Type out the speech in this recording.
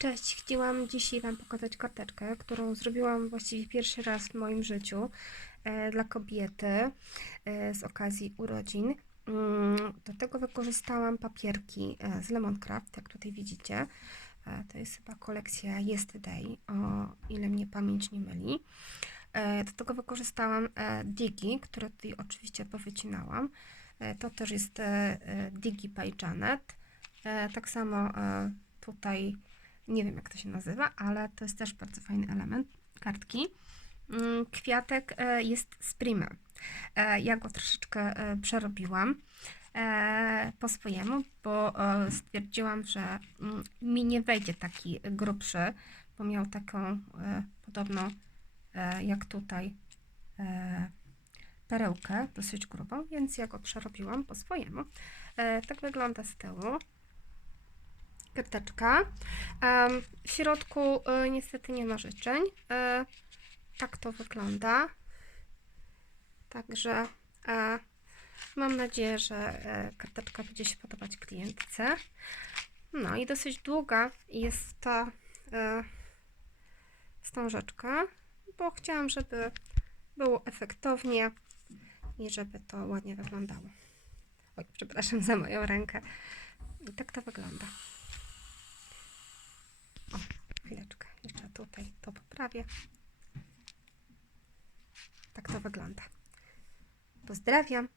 Cześć, chciałam dzisiaj Wam pokazać karteczkę, którą zrobiłam właściwie pierwszy raz w moim życiu e, dla kobiety e, z okazji urodzin. Mm, Do tego wykorzystałam papierki e, z Lemoncraft, jak tutaj widzicie. E, To jest chyba kolekcja Yesterday, o ile mnie pamięć nie myli. E, Do tego wykorzystałam digi, które tutaj oczywiście powycinałam. To też jest digi by Janet. Tak samo tutaj nie wiem jak to się nazywa, ale to jest też bardzo fajny element kartki. Mm, Kwiatek e, jest z Primy. E, Ja go troszeczkę e, przerobiłam po swojemu, bo stwierdziłam, że mm, mi nie wejdzie taki grubszy, bo miał taką podobną e, jak tutaj perełkę, dosyć grubą, więc ja go przerobiłam po swojemu. Tak wygląda z tyłu karteczka. W środku e, niestety nie ma życzeń. E, tak to wygląda. Także e, mam nadzieję, że karteczka będzie się podobać klientce. No i dosyć długa jest ta wstążeczka, bo chciałam, żeby było efektownie i żeby to ładnie wyglądało. Oj, przepraszam za moją rękę. I tak to wygląda. Tak to wygląda. Pozdrawiam.